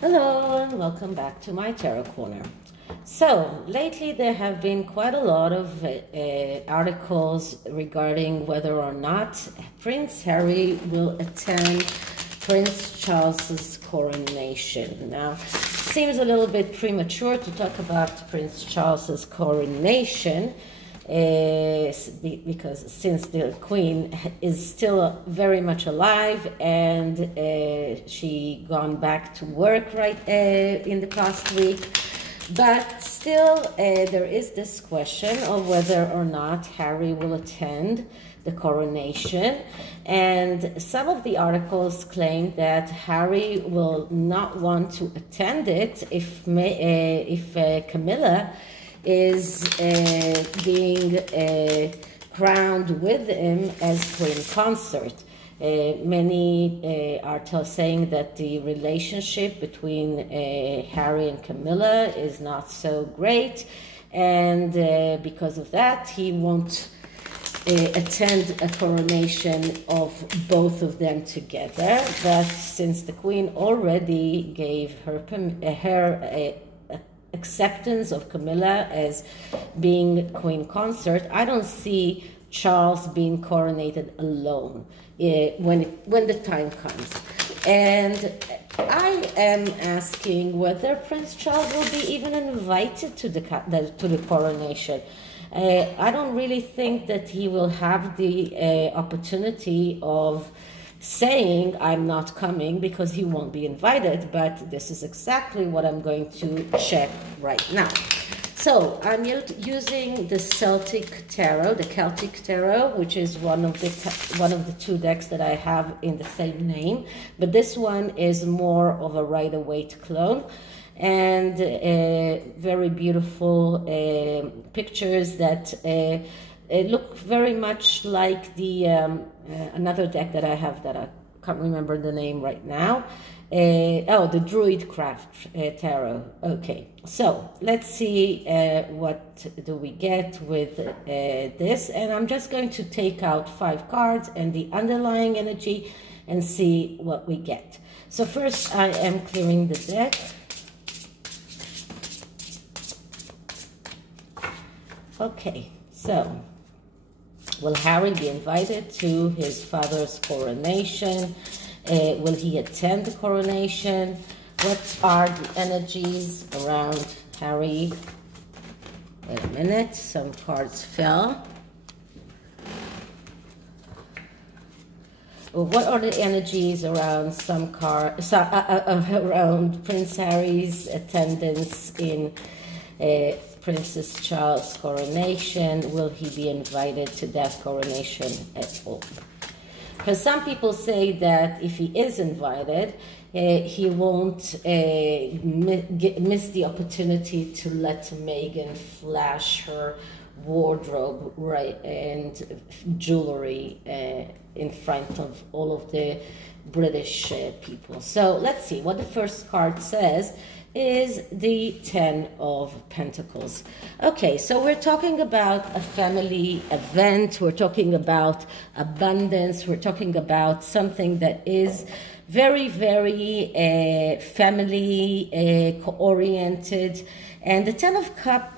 Hello and welcome back to my Tarot Corner. So, lately there have been quite a lot of articles regarding whether or not Prince Harry will attend Prince Charles's coronation. Now, it seems a little bit premature to talk about Prince Charles's coronation because since the Queen is still very much alive and she gone back to work in the past week. But still, there is this question of whether or not Harry will attend the coronation. And some of the articles claim that Harry will not want to attend it if Camilla is being crowned with him as Queen Consort. Many are saying that the relationship between Harry and Camilla is not so great, and because of that he won't attend a coronation of both of them together. But since the Queen already gave her acceptance of Camilla as being Queen Consort, I don't see Charles being coronated alone when the time comes. And I am asking whether Prince Charles will be even invited to the coronation. I don't really think that he will have the opportunity of saying I'm not coming, because he won't be invited. But this is exactly what I'm going to check right now. So I'm using the Celtic Tarot, the Celtic Tarot, which is one of the two decks that I have in the same name, but this one is more of a Rider-Waite clone, and very beautiful pictures that look very much like the another deck that I have that I can't remember the name right now. The Druidcraft Tarot. Okay, so let's see what do we get with this, and I'm just going to take out 5 cards and the underlying energy and see what we get. So first I am clearing the deck. Okay, so will Harry be invited to his father's coronation? Will he attend the coronation? What are the energies around Harry? Wait a minute, some cards fell. Well, what are the energies around around Prince Harry's attendance in Princess Charles' coronation? Will he be invited to that coronation at all? Because some people say that if he is invited, he won't miss the opportunity to let Meghan flash her wardrobe and jewelry in front of all of the British people. So let's see what the first card says. Is the 10 of Pentacles. Okay, so we're talking about a family event, we're talking about abundance, we're talking about something that is very, very family oriented. And the 10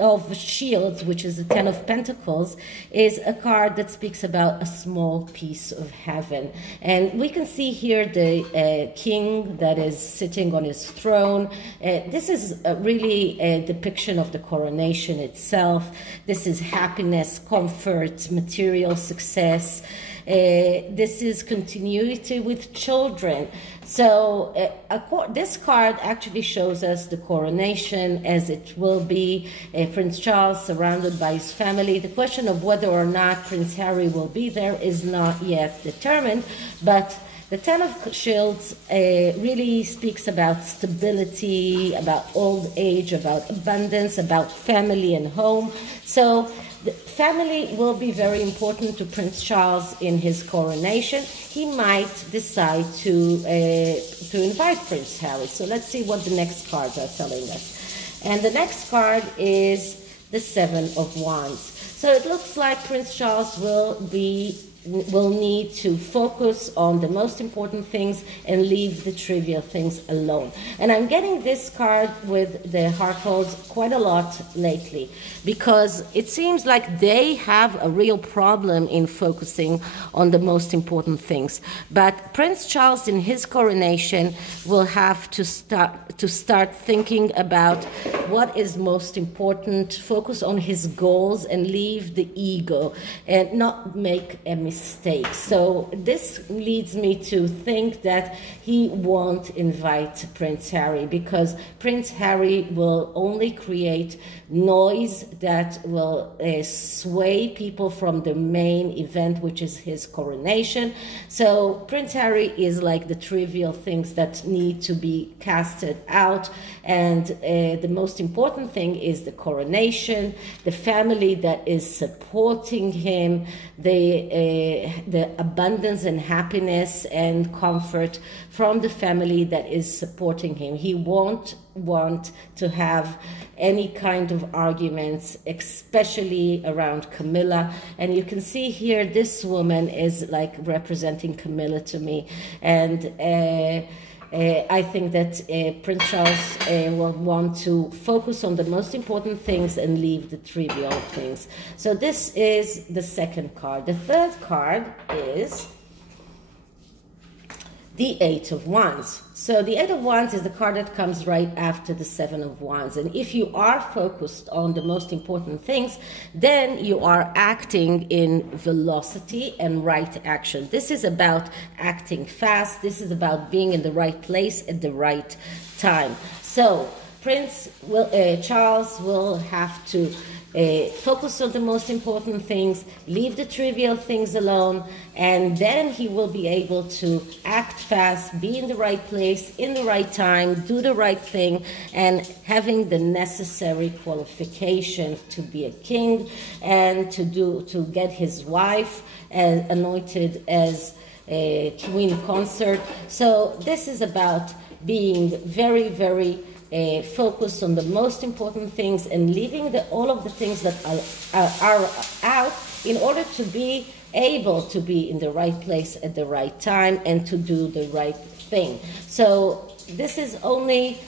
of Shields, which is the 10 of Pentacles, is a card that speaks about a small piece of heaven. And we can see here the king that is sitting on his throne. This is really a depiction of the coronation itself. This is happiness, comfort, material success. This is continuity with children. So this card actually shows us the coronation as it will be, Prince Charles surrounded by his family. The question of whether or not Prince Harry will be there is not yet determined, but the 10 of Shields really speaks about stability, about old age, about abundance, about family and home. So the family will be very important to Prince Charles in his coronation. He might decide to invite Prince Harry. So let's see what the next cards are telling us. And the next card is the 7 of Wands. So it looks like Prince Charles will be will need to focus on the most important things and leave the trivial things alone. And I'm getting this card with the Harcolds quite a lot lately, because it seems like they have a real problem in focusing on the most important things. But Prince Charles in his coronation will have to start thinking about what is most important, focus on his goals and leave the ego and not make a mistake. So this leads me to think that he won't invite Prince Harry, because Prince Harry will only create noise that will sway people from the main event, which is his coronation. So Prince Harry is like the trivial things that need to be casted out, and the most important thing is the coronation, the family that is supporting him, the abundance and happiness and comfort from the family that is supporting him. He won't want to have any kind of arguments, especially around Camilla. And you can see here, this woman is like representing Camilla to me. And I think that Prince Charles will want to focus on the most important things and leave the trivial things. So this is the second card. The third card is the Eight of Wands. So the Eight of Wands is the card that comes right after the Seven of Wands. And if you are focused on the most important things, then you are acting in velocity and right action. This is about acting fast. This is about being in the right place at the right time. So Prince Charles will have to focus on the most important things, leave the trivial things alone, and then he will be able to act fast, be in the right place, in the right time, do the right thing, and having the necessary qualification to be a king and to get his wife anointed as a queen consort. So this is about being very, very focus on the most important things and leaving all of the things that are out in order to be able to be in the right place at the right time and to do the right thing. So this is only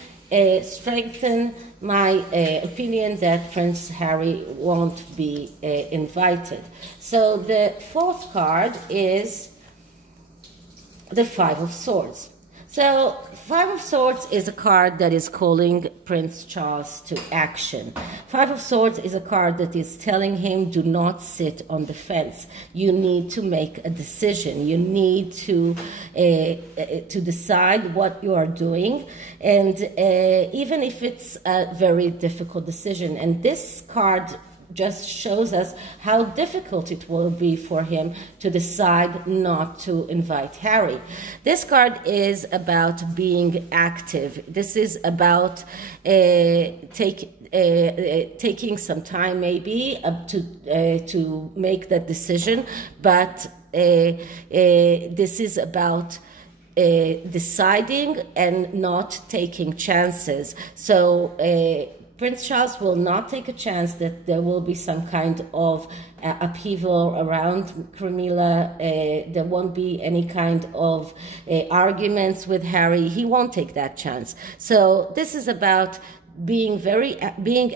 strengthen my opinion that Prince Harry won't be invited. So the fourth card is the Five of Swords. So Five of Swords is a card that is calling Prince Charles to action. Five of Swords is a card that is telling him, do not sit on the fence. You need to make a decision. You need to decide what you are doing, and even if it's a very difficult decision. And this card just shows us how difficult it will be for him to decide not to invite Harry. This card is about being active. This is about taking some time maybe to make that decision, but this is about deciding and not taking chances. So Prince Charles will not take a chance that there will be some kind of upheaval around Camilla. There won't be any kind of arguments with Harry. He won't take that chance. So this is about being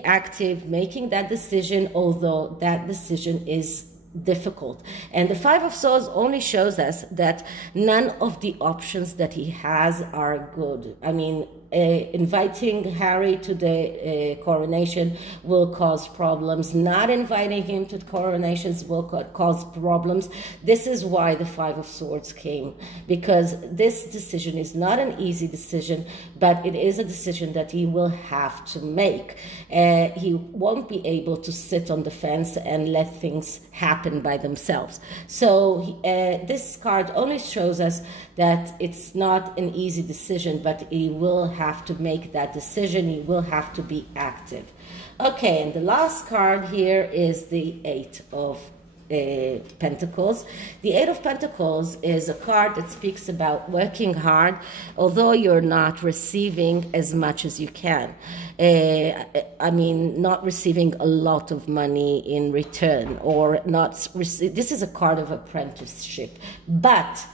active, making that decision, although that decision is difficult. And the Five of Swords only shows us that none of the options that he has are good. I mean, inviting Harry to the coronation will cause problems. Not inviting him to the coronations will cause problems. This is why the Five of Swords came, because this decision is not an easy decision, but it is a decision that he will have to make. He won't be able to sit on the fence and let things happen by themselves. So this card only shows us that it's not an easy decision, but he will have to make that decision. He will have to be active. Okay, and the last card here is the Eight of Pentacles. The Eight of Pentacles is a card that speaks about working hard, although you're not receiving as much as you can. I mean, not receiving a lot of money in return, or not. This is a card of apprenticeship, but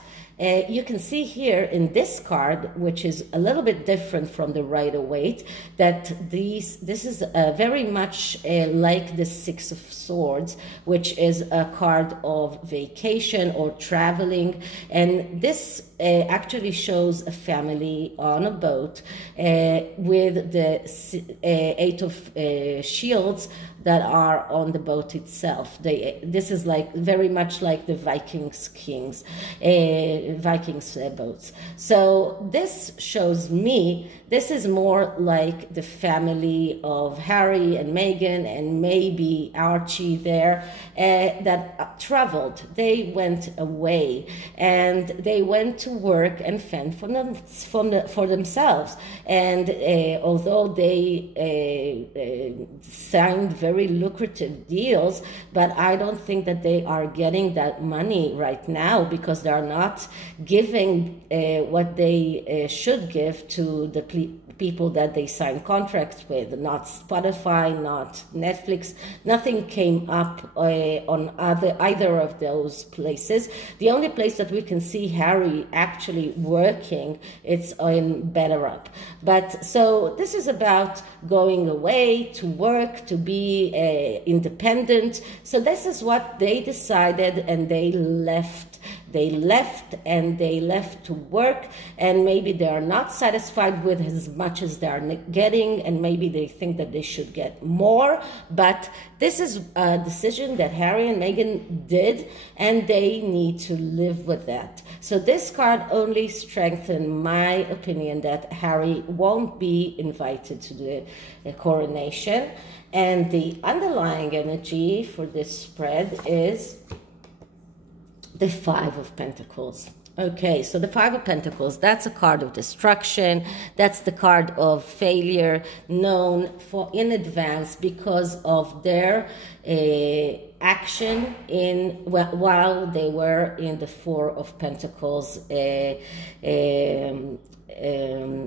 you can see here in this card, which is a little bit different from the Rider-Waite, that this is very much like the Six of Swords, which is a card of vacation or traveling. And this actually shows a family on a boat with the Eight of Shields that are on the boat itself. This is like very much like the Vikings boats. So this shows me, this is more like the family of Harry and Meghan and maybe Archie there that traveled. They went away and they went to work and fend for themselves. And although they signed very lucrative deals, but I don't think that they are getting that money right now, because they are not giving what they should give to the people that they sign contracts with. Not Spotify, not Netflix. Nothing came up on either of those places. The only place that we can see Harry actually working, it's in BetterUp. But so this is about going away to work, to be independent. So this is what they decided, and they left. They left to work, and maybe they are not satisfied with as much as they are getting, and maybe they think that they should get more. But this is a decision that Harry and Meghan did, and they need to live with that. So this card only strengthened my opinion that Harry won't be invited to the coronation. And the underlying energy for this spread is the Five of Pentacles. Okay, so the Five of Pentacles, that's a card of destruction. That's the card of failure, known for in advance because of their action while they were in the Four of Pentacles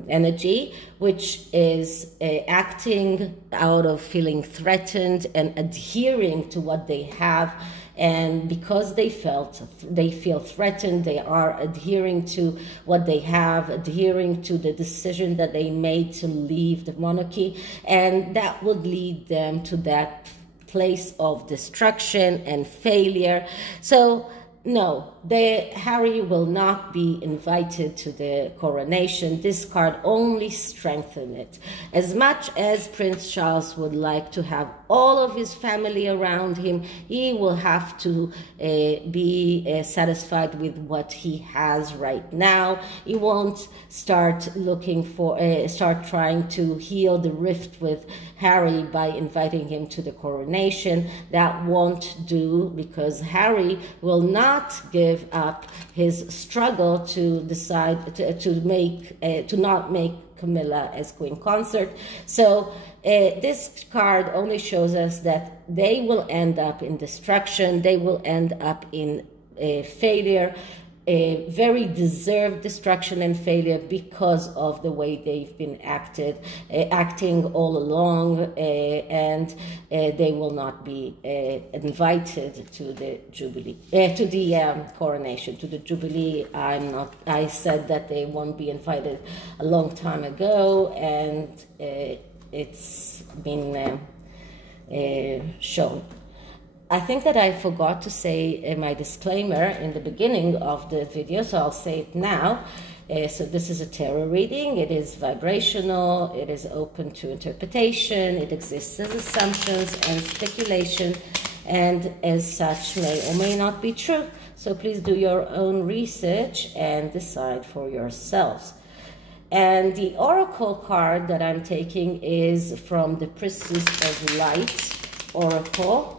energy, which is acting out of feeling threatened and adhering to what they have. And because they feel threatened, they are adhering to what they have, adhering to the decision that they made to leave the monarchy, and that would lead them to that place of destruction and failure. So no, Harry will not be invited to the coronation. This card only strengthens it. As much as Prince Charles would like to have all of his family around him, he will have to be satisfied with what he has right now. He won't start looking for, start trying to heal the rift with Harry by inviting him to the coronation. That won't do, because Harry will not give up his struggle to decide to not make Camilla as queen consort. So this card only shows us that they will end up in destruction. They will end up in failure, a very deserved destruction and failure because of the way they've been acting all along, and they will not be invited to the Jubilee, to the coronation, to the Jubilee. I said that they won't be invited a long time ago, and it's been shown. I think that I forgot to say my disclaimer in the beginning of the video, so I'll say it now. So this is a tarot reading. It is vibrational. It is open to interpretation. It exists as assumptions and speculation, and as such may or may not be true. So please do your own research and decide for yourselves. And the oracle card that I'm taking is from the Priestess of Light oracle.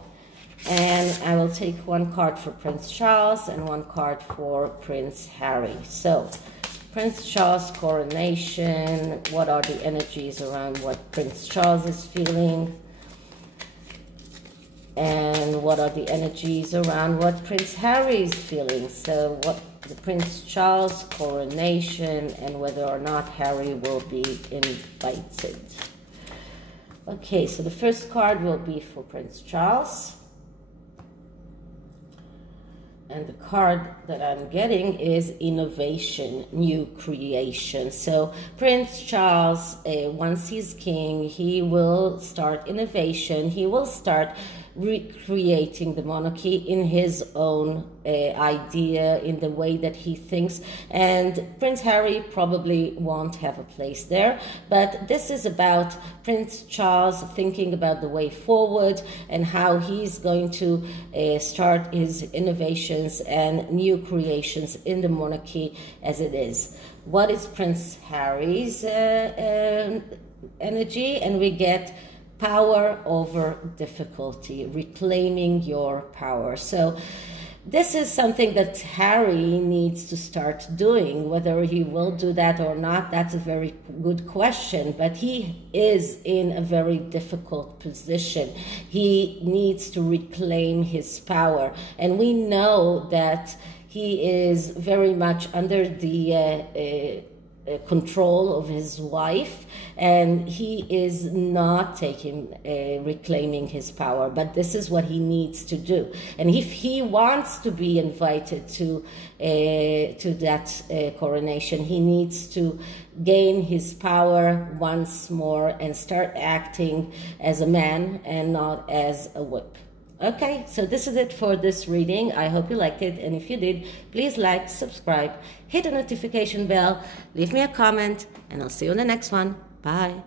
And I will take one card for Prince Charles and one card for Prince Harry. So, Prince Charles coronation. What are the energies around what Prince Charles is feeling? and what are the energies around what Prince Harry is feeling. So what the Prince Charles coronation, and whether or not Harry will be invited. Okay, so the first card will be for Prince Charles. And the card that I'm getting is innovation, new creation. So Prince Charles, once he's king, he will start innovation. He will start recreating the monarchy in his own idea, in the way that he thinks. And Prince Harry probably won't have a place there. But this is about Prince Charles thinking about the way forward and how he's going to start his innovations and new creations in the monarchy as it is. What is Prince Harry's energy? And we get power over difficulty, reclaiming your power. So this is something that Harry needs to start doing. Whether he will do that or not, that's a very good question. But he is in a very difficult position. He needs to reclaim his power. And we know that he is very much under the control of his wife, and he is not reclaiming his power. But this is what he needs to do. And if he wants to be invited to that coronation, he needs to gain his power once more and start acting as a man and not as a whip. Okay, so this is it for this reading. I hope you liked it, and if you did, please like, subscribe, hit the notification bell, leave me a comment, and I'll see you in the next one. Bye.